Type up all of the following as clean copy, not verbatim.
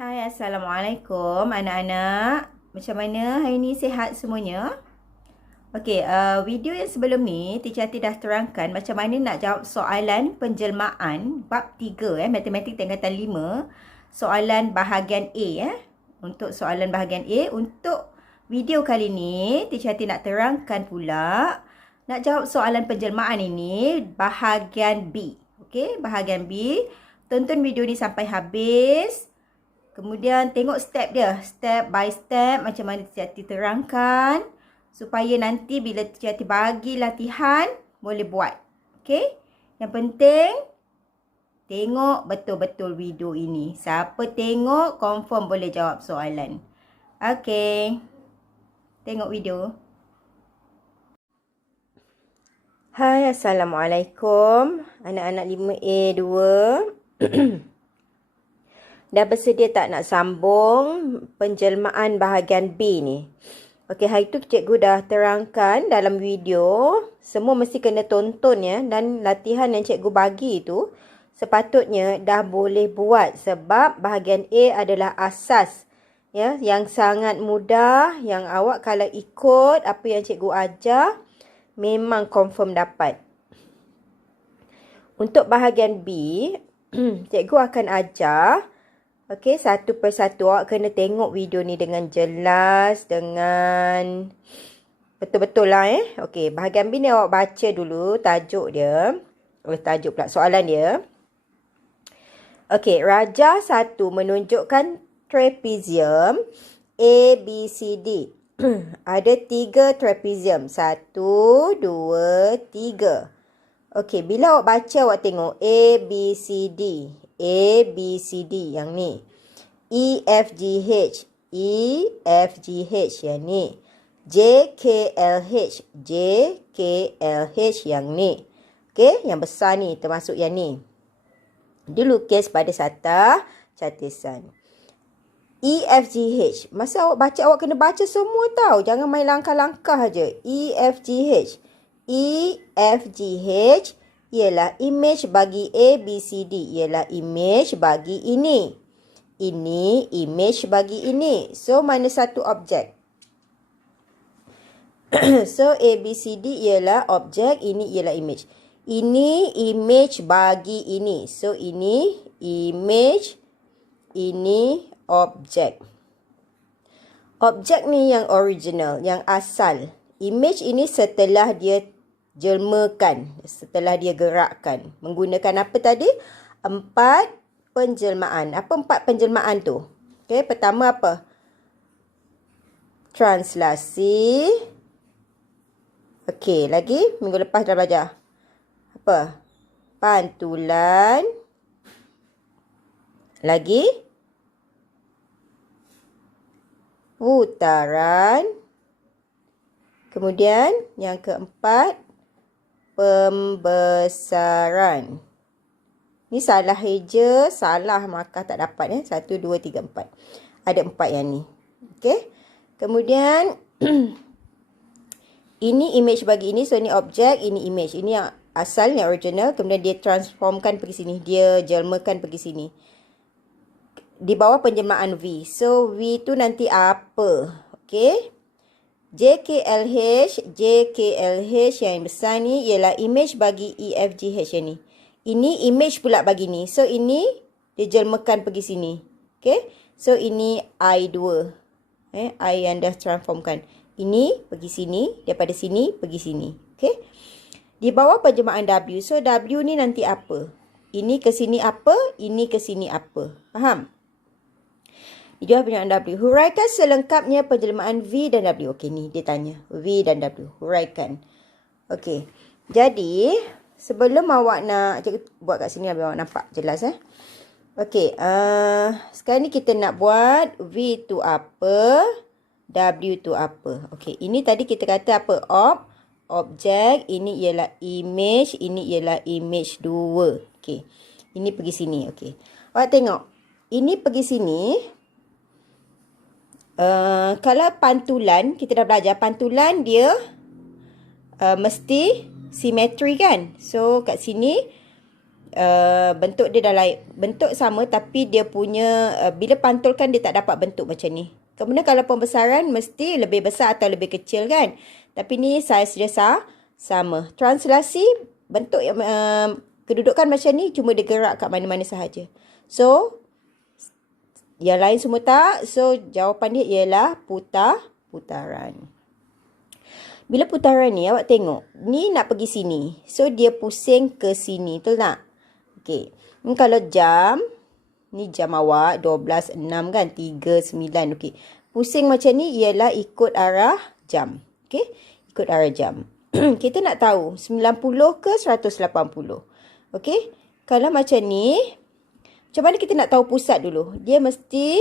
Hai, Assalamualaikum anak-anak. Macam mana hari ni, sihat semuanya? Okey, video yang sebelum ni Teacher Ati dah terangkan macam mana nak jawab soalan penjelmaan bab 3 matematik tingkatan 5, soalan bahagian A Untuk soalan bahagian A, untuk video kali ni Teacher Ati nak terangkan pula nak jawab soalan penjelmaan ini bahagian B. Okey, bahagian B. Tonton video ni sampai habis. Kemudian tengok step dia, step by step macam mana Teacher Ati terangkan supaya nanti bila Teacher Ati bagi latihan boleh buat. Okey? Yang penting tengok betul-betul video ini. Siapa tengok confirm boleh jawab soalan. Okey. Tengok video. Hai, Assalamualaikum anak-anak 5A2. Dah bersedia tak nak sambung penjelmaan bahagian B ni? Okey, hari tu cikgu dah terangkan dalam video. Semua mesti kena tonton ya. Dan latihan yang cikgu bagi tu sepatutnya dah boleh buat. Sebab bahagian A adalah asas ya, yang sangat mudah. Yang awak kalau ikut apa yang cikgu ajar, memang confirm dapat. Untuk bahagian B, cikgu akan ajar. Okey, satu persatu awak kena tengok video ni dengan jelas, dengan betul-betul lah Okey, bahagian B ni awak baca dulu tajuk dia. Tajuk pula, soalan dia. Okey, rajah 1 menunjukkan trapezium ABCD. Ada 3 trapezium. 1, 2, 3. Okey, bila awak baca awak tengok ABCD. ABCD yang ni. EFGH. EFGH yang ni. JKLH. JKLH yang ni. Okey, yang besar ni termasuk yang ni. Dilukis pada sata catisan. EFGH. Masa awak baca, awak kena baca semua tau. Jangan main langkah-langkah aja. EFGH. EFGH ialah image bagi ABCD. Ialah image bagi ini. Ini image bagi ini. So, mana satu objek? So, ABCD ialah objek. Ini ialah image. Ini image bagi ini. So, ini image. Ini objek. Objek ni yang original, yang asal. Image ini setelah dia jelmakan, setelah dia gerakkan. Menggunakan apa tadi? 4 penjelmaan. Apa 4 penjelmaan tu? Okey, pertama apa? Translasi. Okey, lagi minggu lepas dah belajar. Apa? Pantulan. Lagi? Putaran. Kemudian yang keempat, pembesaran. Ni salah eja, salah markah tak dapat 1, 2, 3, 4. Ada 4 yang ni. Okey. Kemudian ini image bagi ini, so ni objek, ini image. Ini yang asal, yang original. Kemudian dia transformkan pergi sini, dia jelmakan pergi sini. Di bawah penjelmaan V. So V tu nanti apa? Okey. JKLH yang besar ni ialah image bagi EFGH yang ni. Ini image pula bagi ni. So, ini dijelmakan pergi sini. Okay. So, ini I2. I yang dah transformkan. Ini pergi sini. Daripada sini pergi sini. Okay. Di bawah penjelmaan W. So, W ni nanti apa? Ini ke sini apa? Ini ke sini apa? Faham? Dijawab penjelmaan W. Huraikan selengkapnya penjelmaan V dan W. Okey, ni dia tanya. V dan W. Huraikan. Okey. Jadi, sebelum awak nak... Cikgu buat kat sini biar awak nampak jelas. Okey. Sekarang ni kita nak buat V tu apa? W tu apa? Okey. Ini tadi kita kata apa? Objek. Ini ialah image. Ini ialah image 2. Okey. Ini pergi sini. Okey. Awak tengok. Ini pergi sini. Kalau pantulan, kita dah belajar pantulan dia mesti simetri kan. So kat sini bentuk dia dah lain. Bentuk sama tapi dia punya bila pantulkan dia tak dapat bentuk macam ni. Kemudian kalau pembesaran mesti lebih besar atau lebih kecil kan. Tapi ni saiz dia sama. Translasi bentuk yang kedudukan macam ni cuma dia gerak kat mana-mana sahaja. So yang lain semua tak. So jawapan dia ialah putaran. Bila putaran ni awak tengok, ni nak pergi sini. So dia pusing ke sini, betul tak? Okey. Kalau jam, ni jam awak 12.6 kan, 3.9. Okey. Pusing macam ni ialah ikut arah jam. Okey? Ikut arah jam. Kita nak tahu 90 ke 180. Okey? Kalau macam ni, macam mana kita nak tahu pusat dulu? Dia mesti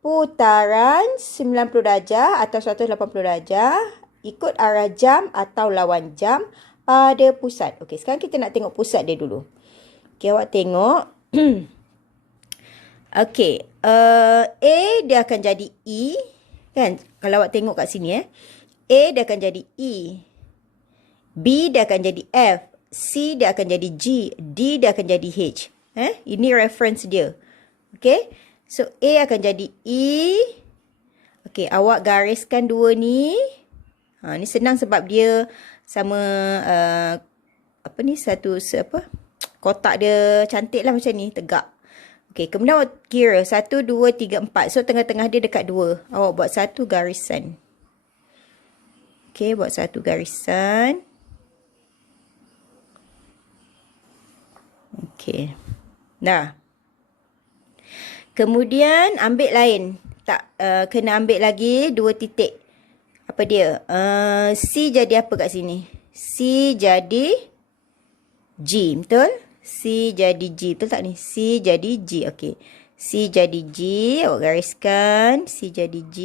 putaran 90 darjah atau 180 darjah ikut arah jam atau lawan jam pada pusat. Okey, sekarang kita nak tengok pusat dia dulu. Okey, awak tengok. Okey, A dia akan jadi E. Kan? Kalau awak tengok kat sini A dia akan jadi E. B dia akan jadi F. C dia akan jadi G. D dia akan jadi H. Ini reference dia. Okey, so A akan jadi E. Okey, awak gariskan dua ni. Ni senang sebab dia sama kotak dia cantik lah macam ni, tegak. Okey, kemudian awak kira 1, 2, 3, 4. So tengah-tengah dia dekat 2. Awak buat satu garisan. Okey, buat satu garisan. Okey. Nah. Kemudian ambil lain. Kena ambil lagi 2 titik. Apa dia? C jadi apa kat sini? C jadi G, betul? C jadi G, betul tak ni? C jadi G, okey. C jadi G, awak gariskan. C jadi G.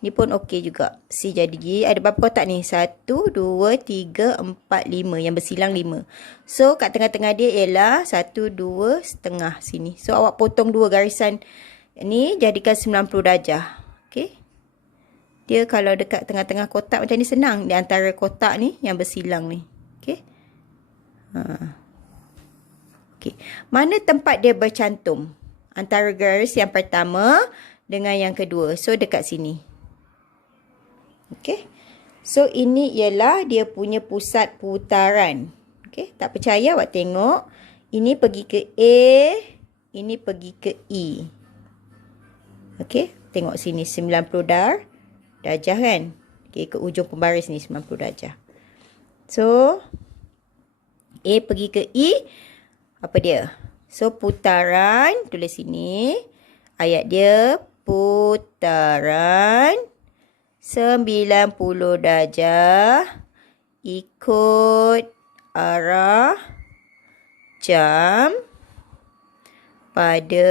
Ni pun okey juga. C jadi G. Ada berapa kotak ni? 1, 2, 3, 4, 5. Yang bersilang 5. So, kat tengah-tengah dia ialah 1, 2, setengah sini. So, awak potong 2 garisan ni, jadikan 90 darjah. Okey. Dia kalau dekat tengah-tengah kotak macam ni senang. Di antara kotak ni yang bersilang ni. Okey. Okey. Mana tempat dia bercantum? Antara garis yang pertama dengan yang kedua. So dekat sini. Okey. So ini ialah dia punya pusat putaran. Okey. Tak percaya awak tengok. Ini pergi ke A. Ini pergi ke E. Okey. Tengok sini 90 darjah kan. Okay, ke ujung pembaris ni 90 darjah. So, A pergi ke E. Apa dia? So, putaran. Tulis sini. Ayat dia. Putaran 90 darjah. Ikut arah jam pada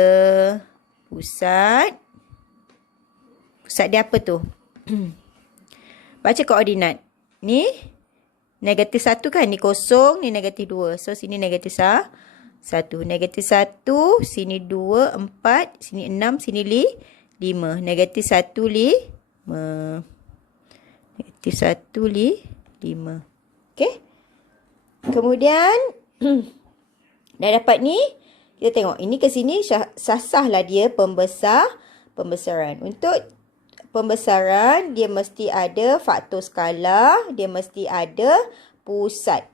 pusat. Pusat dia apa tu? Baca koordinat. Ni negatif 1 kan? Ni kosong, ni negatif 2. So, sini negatif 1. Negatif 1, sini 2, 4, sini 6, sini 5. Negatif 1, 5. Negatif 1, 5. Okey? Kemudian, dah dapat ni. Kita tengok. Ini ke sini, sah-sahlah dia pembesaran. Untuk pembesaran, dia mesti ada faktor skala, dia mesti ada pusat.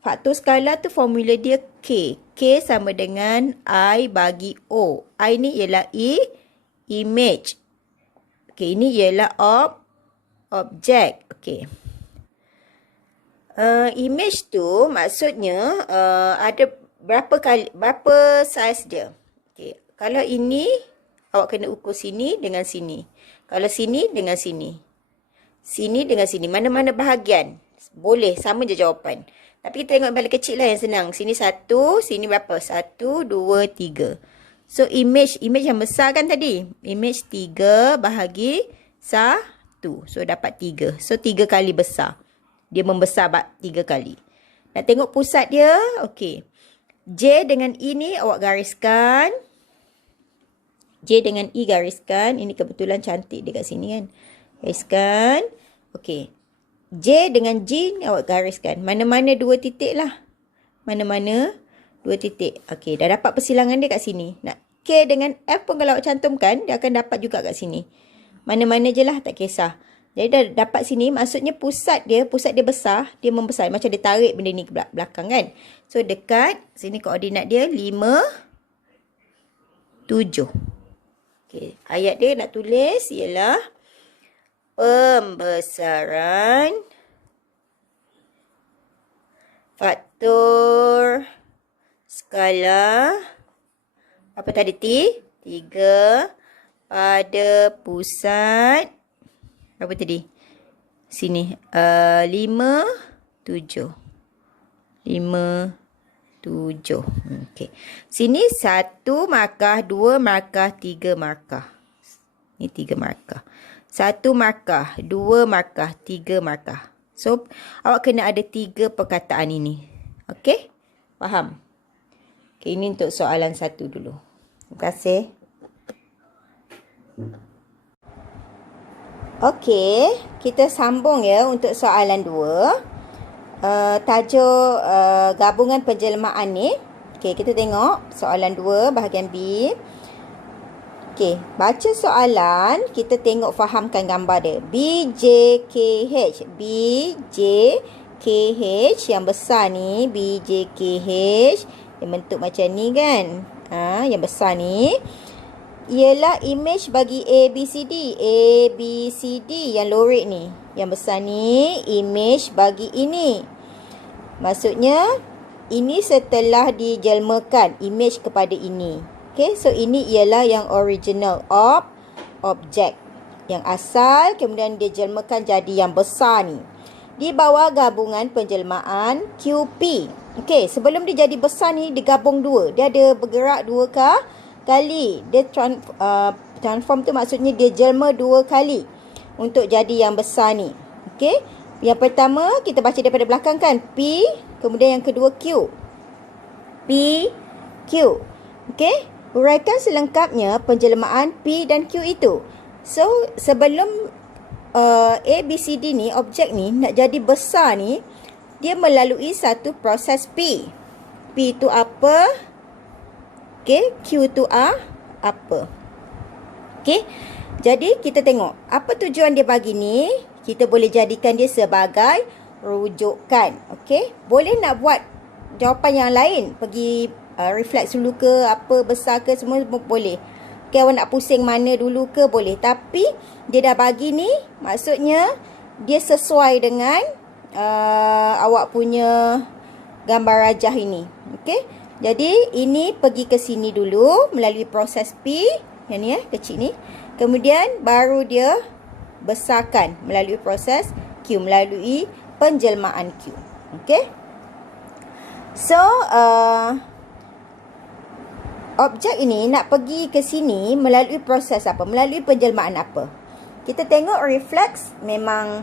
Faktor skala tu formula dia K. K sama dengan I bagi O. I ni ialah image. Okey, ini ialah objek. Okey. Image tu maksudnya ada berapa saiz dia. Okey, kalau ini awak kena ukur sini dengan sini. Kalau sini dengan sini. Sini dengan sini. Mana-mana bahagian. Boleh. Sama je jawapan. Tapi kita tengok yang paling kecil lah yang senang. Sini 1. Sini berapa? 1, 2, 3. So, image yang besar kan tadi? Image 3 bahagi 1. So, dapat 3. So, 3 kali besar. Dia membesar 3 kali. Nak tengok pusat dia? Okey. J dengan E ni awak gariskan. J dengan E gariskan. Ini kebetulan cantik dekat sini kan. Gariskan. Okey. J dengan G ni awak gariskan. Mana-mana 2 titik lah. Mana-mana 2 titik. Okey, dah dapat persilangan dia kat sini. Nak K dengan F pun kalau awak cantumkan, dia akan dapat juga kat sini. Mana-mana je lah, tak kisah. Jadi dah dapat sini, maksudnya pusat dia besar, dia membesar. Macam dia tarik benda ni ke belakang kan. So dekat, sini koordinat dia 5, 7. Okey, ayat dia nak tulis ialah pembesaran faktor skala apa tadi? 3 pada pusat apa tadi? Sini 5, 7. 5, 7. Okey. Sini 1 markah, 2 markah, 3 markah. Ni 3 markah. 1 markah, 2 markah, 3 markah. So, awak kena ada 3 perkataan ini. Okey? Faham? Okey, ini untuk soalan 1 dulu. Terima kasih. Okey, kita sambung ya untuk soalan 2. Tajuk gabungan penjelmaan ni. Okey, kita tengok soalan 2 bahagian B. Okey, baca soalan, kita tengok fahamkan gambar dia. BJKH. BJKH yang besar ni, BJKH yang bentuk macam ni kan. Yang besar ni ialah image bagi ABCD. ABCD yang lorek ni. Yang besar ni image bagi ini. Maksudnya ini setelah dijelmakan image kepada ini. Okay, so ini ialah yang original of object. Yang asal kemudian dijelmakan jadi yang besar ni. Di bawah gabungan penjelmaan QP. Okay, sebelum dia jadi besar ni digabung 2. Dia ada bergerak 2 kali. Dia transform tu maksudnya dia jelma 2 kali untuk jadi yang besar ni. Okey. Yang pertama kita baca daripada belakang kan, P, kemudian yang kedua Q. P, Q. Okey. Uraikan selengkapnya penjelmaan P dan Q itu. So sebelum A, B, C, D ni, objek ni nak jadi besar ni, dia melalui satu proses P. P tu apa? Okey, Q tu apa? Okey. Jadi kita tengok apa tujuan dia bagi ni. Kita boleh jadikan dia sebagai rujukan. Okey. Boleh nak buat jawapan yang lain. Pergi refleks dulu ke, apa besar ke, semua boleh. Okey, awak nak pusing mana dulu ke boleh. Tapi dia dah bagi ni, maksudnya dia sesuai dengan awak punya gambar rajah ini. Okey. Jadi ini pergi ke sini dulu melalui proses P, yang ni kecil ni. Kemudian baru dia besarkan melalui proses Q, melalui penjelmaan Q. Okey. So objek ini nak pergi ke sini melalui proses apa? Melalui penjelmaan apa? Kita tengok refleks memang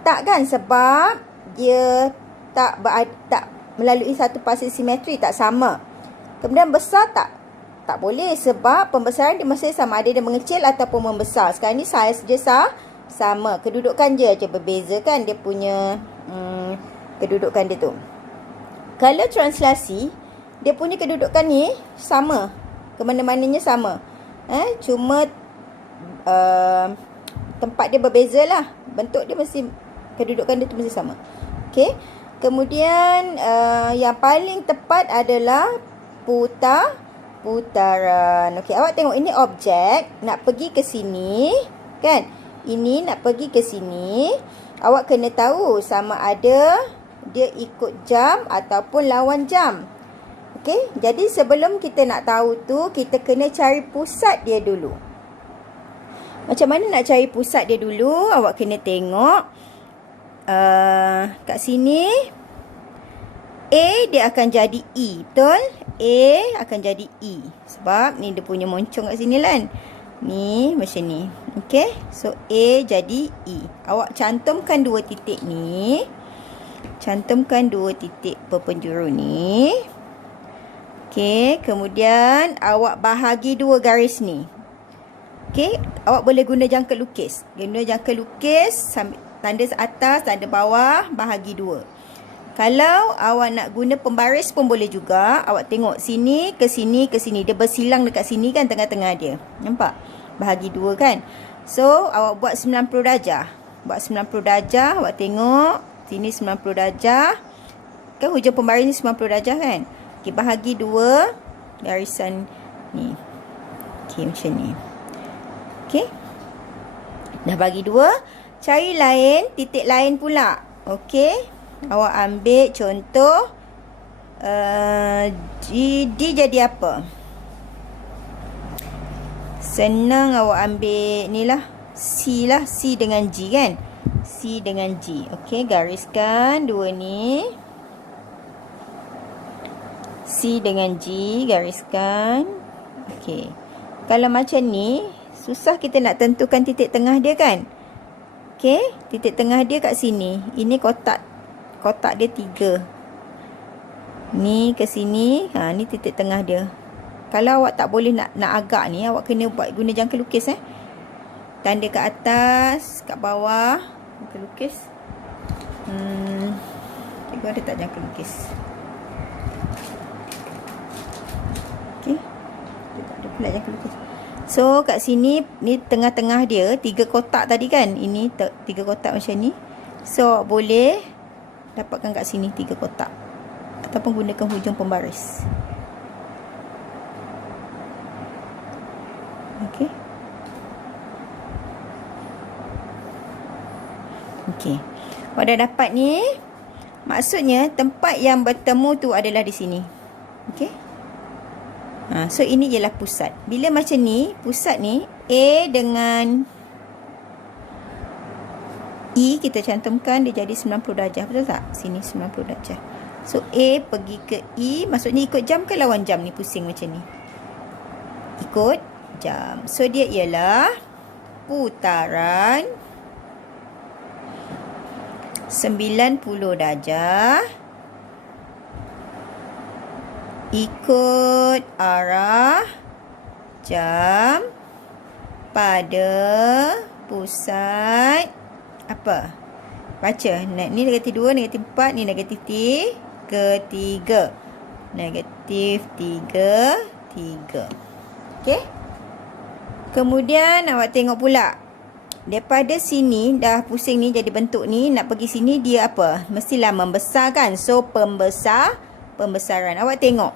tak kan, sebab dia tak melalui satu fasa simetri, tak sama. Kemudian besar tak boleh, sebab pembesaran dia mesti sama ada dia mengecil ataupun membesar. Sekarang ni saiz dia sama. Kedudukan je berbeza kan dia punya kedudukan dia tu. Kalau translasi, dia punya kedudukan ni sama. Kemana-mananya sama. Cuma tempat dia berbeza lah. Bentuk dia mesti, kedudukan dia tu mesti sama. Okey. Kemudian yang paling tepat adalah putaran. Okey, awak tengok ini objek nak pergi ke sini, kan? Ini nak pergi ke sini. Awak kena tahu sama ada dia ikut jam ataupun lawan jam. Okey, jadi sebelum kita nak tahu tu, kita kena cari pusat dia dulu. Macam mana nak cari pusat dia dulu? Awak kena tengok kat sini A dia akan jadi E, betul? A akan jadi E. Sebab ni dia punya moncong kat sini kan. Ni macam ni. Okey, so A jadi E. Awak cantumkan 2 titik ni. Cantumkan 2 titik perpenjuru ni. Okey, kemudian awak bahagi 2 garis ni. Okey, awak boleh guna jangka lukis. Guna jangka lukis, tanda atas, tanda bawah, bahagi 2. Kalau awak nak guna pembaris pun boleh juga. Awak tengok sini ke sini ke sini. Dia bersilang dekat sini kan, tengah-tengah dia. Nampak? Bahagi 2 kan. So, awak buat 90 darjah. Buat 90 darjah. Awak tengok. Sini 90 darjah. Kan hujung pembaris ni 90 darjah kan. Okey, bahagi 2 garisan ni. Okey, macam ni. Okey. Dah bagi 2. Cari lain, titik lain pula. Okey. Awak ambil contoh D jadi apa? Senang awak ambil ni lah. C lah. C dengan G kan? C dengan G. Okey, gariskan 2 ni. C dengan G, gariskan. Okey. Kalau macam ni, susah kita nak tentukan titik tengah dia kan? Okey, titik tengah dia kat sini. Ini kotak dia 3. Ni ke sini. Ha, ni titik tengah dia. Kalau awak tak boleh nak agak ni, awak kena guna jangka lukis Tanda kat atas, kat bawah. Jangka lukis. Cikgu ada tak jangka lukis? Okey. Dia tak ada pula jangka lukis. So, kat sini, ni tengah-tengah dia. 3 kotak tadi kan? Ini 3 kotak macam ni. So, boleh dapatkan kat sini 3 kotak. Ataupun gunakan hujung pembaris. Okey. Okey. Awak dah dapat ni. Maksudnya tempat yang bertemu tu adalah di sini. Okey. So ini ialah pusat. Bila macam ni, pusat ni A dengan E kita cantumkan, dia jadi 90 darjah. Betul tak? Sini 90 darjah. So A pergi ke E. Maksudnya ikut jam ke lawan jam ni? Pusing macam ni. Ikut jam. So dia ialah putaran 90 darjah ikut arah jam pada pusat apa? Baca. Ni negatif 2, negatif 4, ni negatif 3. Negatif 3. Okey. Kemudian awak tengok pula. Daripada sini dah pusing ni jadi bentuk ni, nak pergi sini dia apa? Mestilah membesar kan? So pembesaran. Awak tengok.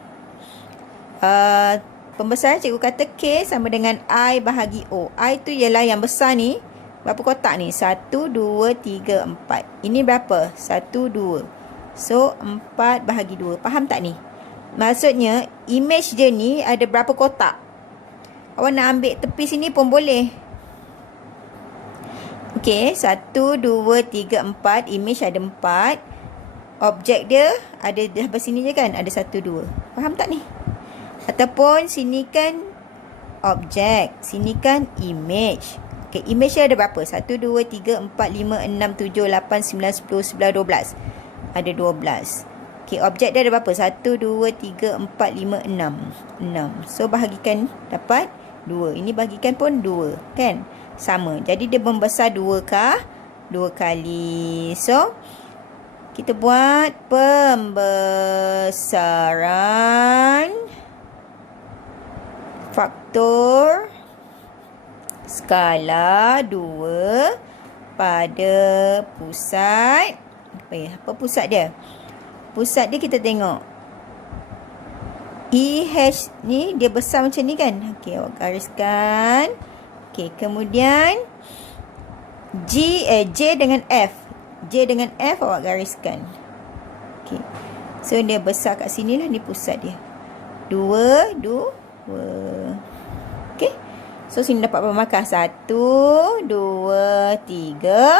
Pembesaran cikgu kata K sama dengan I bahagi O. I tu ialah yang besar ni. Berapa kotak ni? 1, 2, 3, 4. Ini berapa? 1, 2. So 4 bahagi 2. Faham tak ni? Maksudnya image dia ni ada berapa kotak? Awak nak ambil tepi sini pun boleh. Okey, 1, 2, 3, 4. Image ada 4. Objek dia ada di sini je kan? Ada 1, 2. Faham tak ni? Ataupun sini kan objek. Sini kan image. Okey, image dia ada berapa? 1, 2, 3, 4, 5, 6, 7, 8, 9, 10, 11, 12. Ada 12. Okey, objek dia ada berapa? 1, 2, 3, 4, 5, 6. So, bahagikan dapat 2. Ini bahagikan pun 2. Kan? Sama. Jadi, dia membesar 2 kali. So, kita buat pembesaran faktor skala 2 pada pusat. Apa pusat dia? Pusat dia kita tengok. EH ni dia besar macam ni kan? Okey, awak gariskan. Okey, kemudian J dengan F. J dengan F awak gariskan. Okey. So dia besar kat sini lah, ni pusat dia. 2. Okey. So sini dapat berapa markah? 1, 2, 3.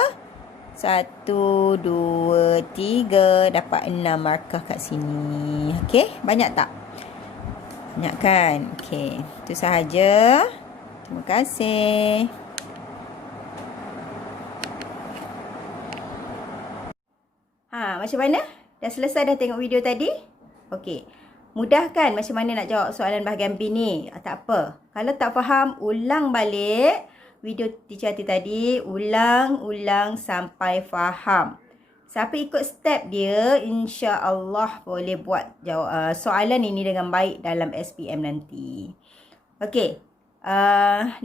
1, 2, 3. Dapat 6 markah kat sini. Okey, banyak tak? Banyak kan? Okey, itu sahaja. Terima kasih. Macam mana? Dah selesai dah tengok video tadi? Okey. Mudah kan macam mana nak jawab soalan bahagian B ni? Tak apa. Kalau tak faham, ulang balik video teacher Hati tadi. Ulang sampai faham. Siapa ikut step dia, insya-Allah boleh buat soalan ini dengan baik dalam SPM nanti. Okey.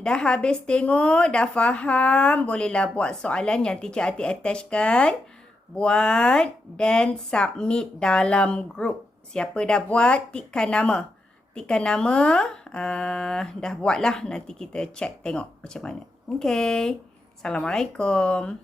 Dah habis tengok, dah faham, bolehlah buat soalan yang teacher Atik attachkan. Buat dan submit dalam grup. Siapa dah buat, tikkan nama. Tikkan nama, dah buatlah. Nanti kita check tengok macam mana. Okay. Assalamualaikum.